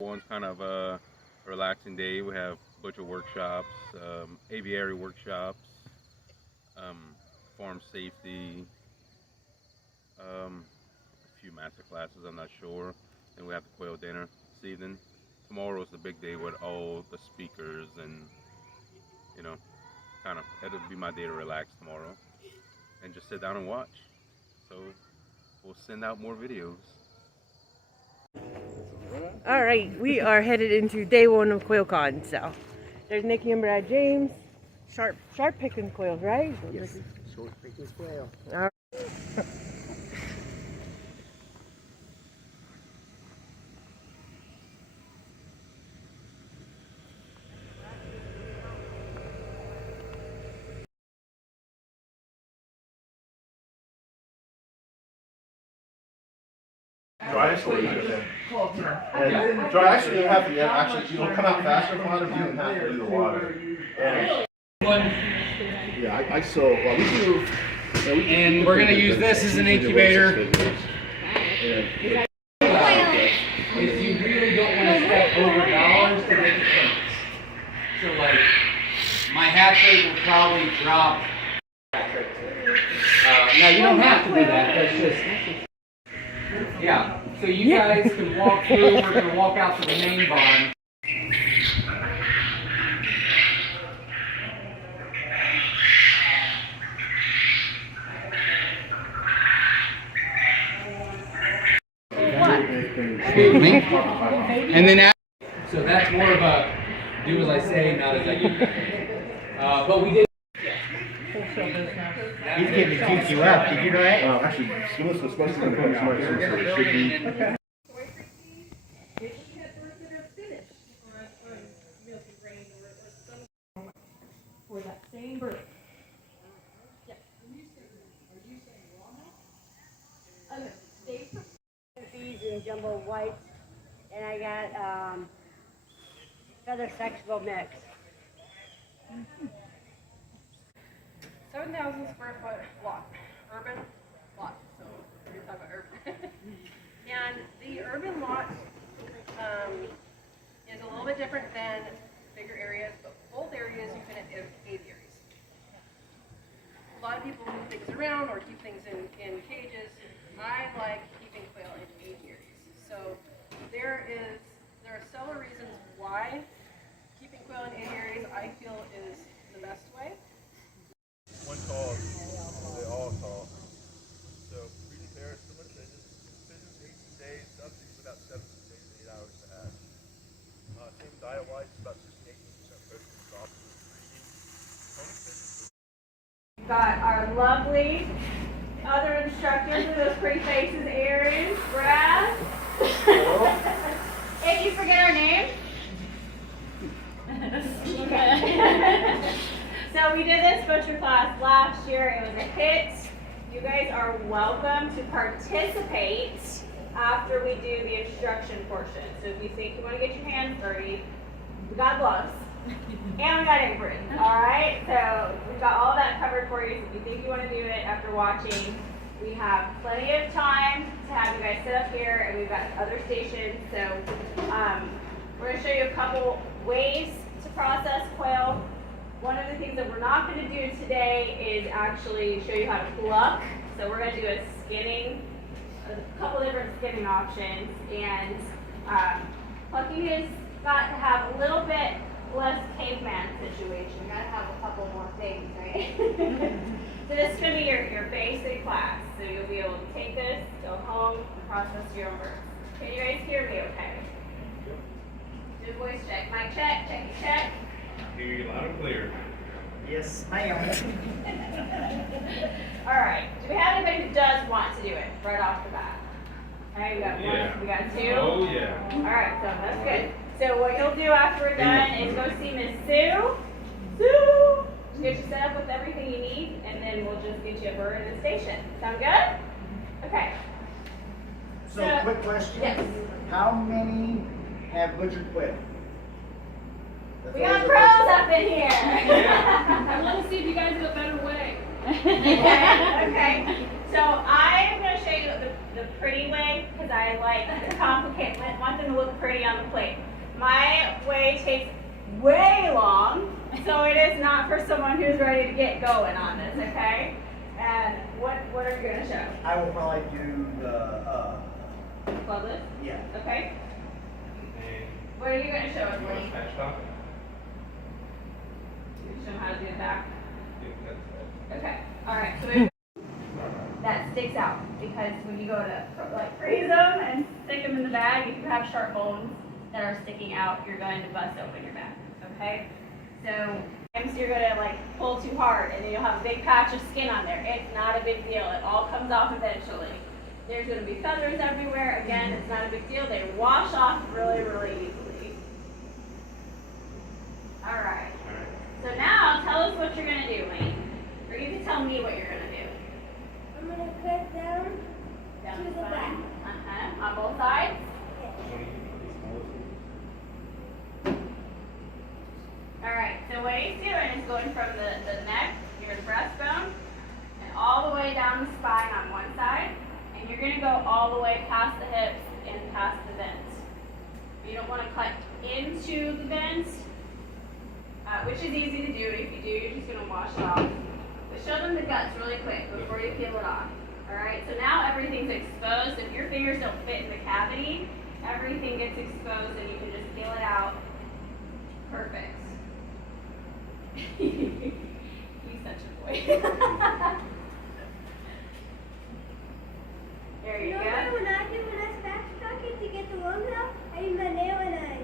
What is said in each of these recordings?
One's kind of a relaxing day. We have butcher workshops, aviary workshops, um, farm safety, a few master classes. I'm not sure. And we have the quail dinner this evening. Tomorrow's the big day with all the speakers and you know, kind of it'll be my day to relax tomorrow and just sit down and watch. So we'll send out more videos. All right, we are headed into day one of QuailCon. So there's Nikki and Brad James, sharp picking quails, right? Yes, short picking quail. All right. Dry isolate it. And dry isolate you don't have to actually it'll come out faster from water, you don't have to do the water. And yeah, I so well we do And we're gonna use this as an incubator. Yeah. Is you really don't want to step over dollars to make it focus. So like, my hatch rate will probably drop. Now you don't have to do that, that's just, yeah. So you guys can walk through, we're gonna walk out to the main barn. Excuse me. And then so that's more of a do as I say, not as I do. But we did. He's getting to teach you up, did you know that? Actually, Melissa's supposed to come smart, so it should be. For that same bird. Yes. Are you saying walnut? Okay. These and jumbo whites, and I got feather sexual mix. 7,000 square foot lot, urban lot. So we're talking about urban. And the urban lot is a little bit different than bigger areas, but both areas you can have aviaries. A lot of people move things around or keep things in cages. I like keeping quail in aviaries. So there are several reasons why keeping quail in aviaries I feel is the best way. One call, they all call. So breeding pairs, so much pigeons 18 days, some things about 17 days and 8 hours to hatch. Same diet wise, it's about 68% protein drop for breeding. Pony pigeons. We've got our lovely other instructors with those pretty faces, Aaron, Brad. If you forget our name. Okay. So we did this butcher class last year. It was a hit. You guys are welcome to participate after we do the instruction portion. So if you think you want to get your hands dirty, we got gloves. And we got apron. Alright? So we've got all that covered for you. So if you think you want to do it after watching, we have plenty of time to have you guys sit up here, and we've got other stations. So we're going to show you a couple ways to process quail. One of the things that we're not going to do today is actually show you how to pluck. So we're going to do a couple different skinning options. And plucking has got to have a little bit less caveman situation. You got to have a couple more things, right? So this is going to be your basic class. So you'll be able to take this, go home, and process your own birds. Can you guys hear me okay? Do a voice check. Mic check, check. Hear you loud and clear. Yes, ma'am. All right. Do we have anybody who does want to do it right off the bat? Okay, we got one. We got two. Oh yeah. All right, so that's good. So what you'll do after we're done is go see Miss Sue. Sue! Just get you set up with everything you need, and then we'll just get you a bird in the station. Sound good? Okay. So, quick question. Yes. How many have butchered quail? We got pros up in here. I want to see if you guys have a better way. Okay. So I am going to show you the the pretty way because I like the complicated, want them to look pretty on the plate. My way takes way long, so it is not for someone who's ready to get going on this, okay? And what are you going to show? I will probably do the, Club this? yeah. Okay. What are you going to show us, Woody? You can show them how to do it back. Okay. All right. So that sticks out because when you go to like freeze them and stick them in the bag, if you have sharp bones that are sticking out, you're going to bust open your bag. Okay. So sometimes you're going to like pull too hard and then you'll have a big patch of skin on there. It's not a big deal. It all comes off eventually. There's going to be feathers everywhere. Again, it's not a big deal. They wash off really, really easily. All right. So now tell us what you're going to do, Wayne. Or you can tell me what you're going to do. I'm gonna cut down Down to the the back. spine. On both sides? Alright, so what he's doing is going from the neck, your breastbone, and all the way down the spine on one side. And you're going to go all the way past the hips and past the vents. You don't want to cut into the vents, which is easy to do. If you do, you're just going to wash it off. But show them the guts really quick before you peel it off. Alright, so now everything's exposed. If your fingers don't fit in the cavity, everything gets exposed and you can just peel it out. Perfect. He's such a boy. There you go. When I backstock it to get the lungs out, I use my nail and I.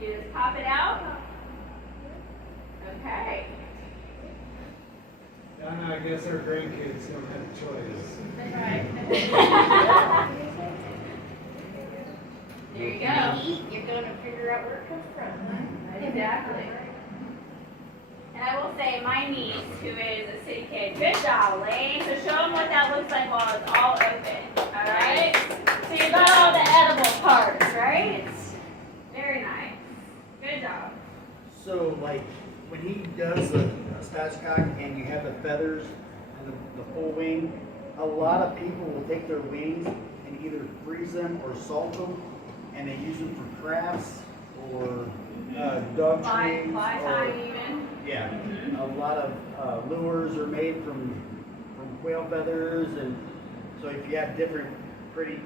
You just pop it out. Okay. Donna, I guess our grandkids don't have a choice. That's right. There you go. You're going to figure out where it comes from. Exactly. And I will say, my niece, who is a city kid, good job, Lane. So show them what that looks like while it's all open. All right? So you got all the edible parts, right? Very nice. Good job. So like, when he does a spatchcock and you have the feathers and the full wing, a lot of people will take their wings and either freeze them or salt them, and they use them for crafts or dog trees. Fly tying even. Yeah, a lot of lures are made from quail feathers, and so if you have different birds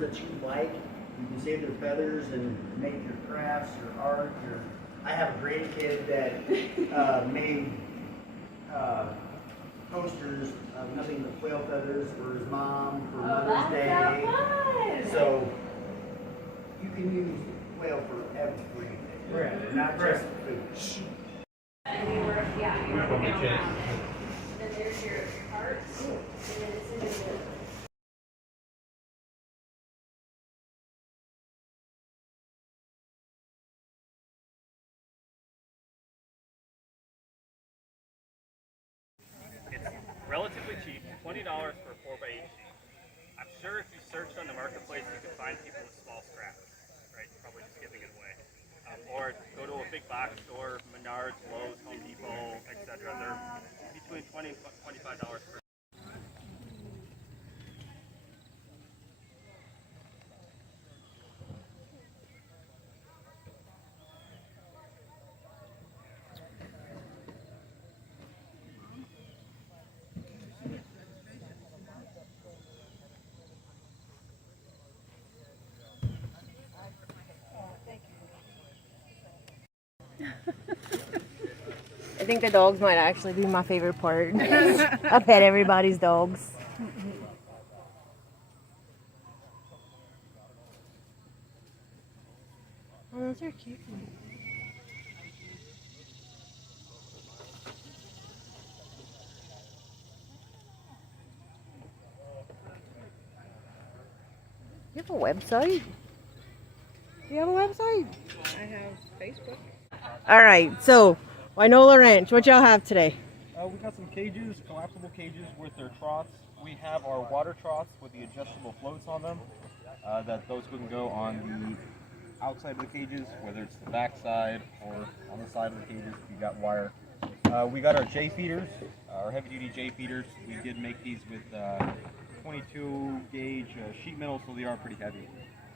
that you like, you can save their feathers and make your crafts, your art. I have a grandkid that made posters of nothing but quail feathers for his mom for Mother's Day. Fun. So you can use quail for everything. Right. Not just food. And we were, yeah, you were looking around. Then there's your parts, and then it's in the It's relatively cheap, $20 for a 4x8 sheet. I'm sure if you searched on the marketplace, you could find people with small scraps, right? Probably just giving it away. Or go to a big box store, Menards, Lowe's, Home Depot, etc. They're between $20 and $25 per. I think the dogs might actually be my favorite part. I pet everybody's dogs. Oh, those are cute. You have a website? Do you have a website? I have Facebook. All right, so Wynola Ranch, what y'all have today? We got some cages, collapsible cages with their troughs. We have our water troughs with the adjustable floats on them. Those can go on the outside of the cages, whether it's the back side or on the side of the cages if you got wire. We got our J feeders, our heavy duty J feeders. We did make these with 22 gauge sheet metal, so they are pretty heavy.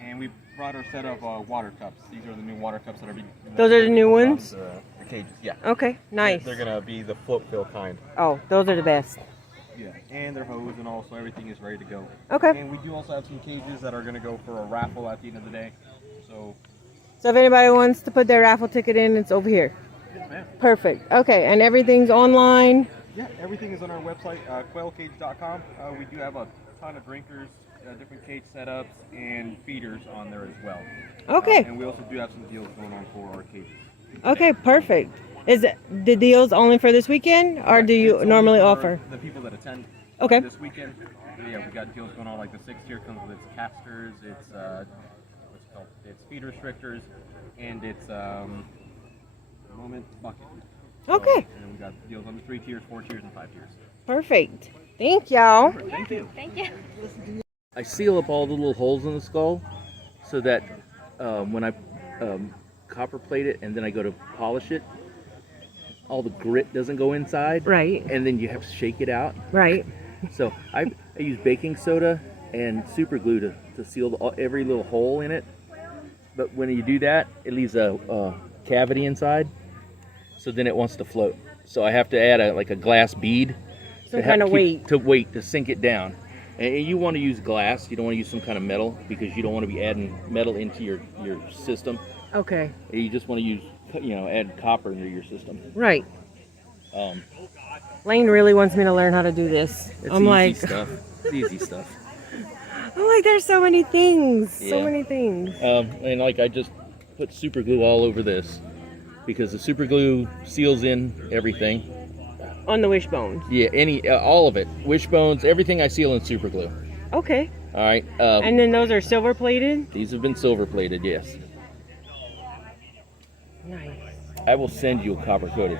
And we brought our set of water cups. These are the new water cups that are being. Those are the new ones? The cages, yeah. Okay, nice. They're gonna be the float fill kind. Oh, those are the best. Yeah, and they're hosed, and also everything is ready to go. Okay. And we do also have some cages that are gonna go for a raffle at the end of the day. So if anybody wants to put their raffle ticket in, it's over here. yes, ma'am. Perfect. Okay, and everything's online. Yeah, everything is on our website, quailcage.com. We do have a ton of drinkers, different cage setups, and feeders on there as well. Okay. And we also do have some deals going on for our cages. Okay, perfect. Is it the deals only for this weekend, or do you It's only normally for offer? the people that attend Okay. this weekend. Yeah, we got deals going on. Like the 6th tier comes with its casters, its what's it called? It's feed restrictors, and its moment bucket. Okay. And then we got deals on the 3 tiers, 4 tiers, and 5 tiers. Perfect. Thank y'all. Thank you. Thank you. I seal up all the little holes in the skull so that when I copper plate it and then I go to polish it, all the grit doesn't go inside. Right. And then you have to shake it out. Right. So I use baking soda and super glue to seal every little hole in it. But when you do that, it leaves a cavity inside. So then it wants to float. So I have to add a glass bead. Some kind of weight. To sink it down. And you want to use glass. You don't want to use some kind of metal because you don't want to be adding metal into your system. Okay. You just want to use, add copper into your system. Right. Lane really wants me to learn how to do this. It's I'm easy like, stuff. It's easy stuff. I'm like, there's so many things. So Yeah. many things. And I just put super glue all over this because the super glue seals in everything. On the wishbones. Yeah, all of it. Wishbones, everything I seal in super glue. Okay. All right. And then those are silver plated? These have been silver plated, yes. Nice. I will send you a copper coated.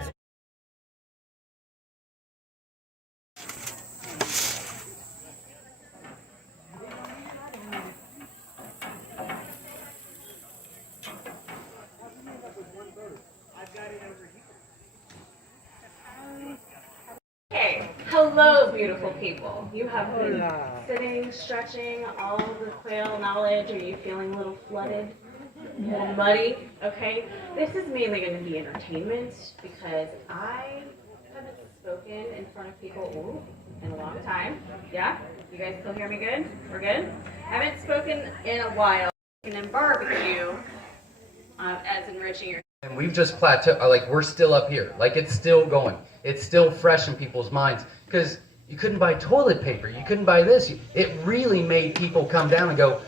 Okay, hello beautiful people. You have been sitting, stretching, all of the quail knowledge. Are you feeling a little flooded? A little muddy? Okay. This is mainly going to be entertainment because I haven't spoken in front of people in a long time. Yeah? You guys still hear me good? We're good? I haven't spoken in a while. And then barbecue as enriching your. And we've just plateaued, like we're still up here. Like it's still going. It's still fresh in people's minds. Because you couldn't buy toilet paper. You couldn't buy this. It really made people come down and go,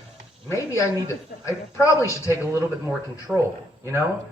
maybe I probably should take a little bit more control, you know?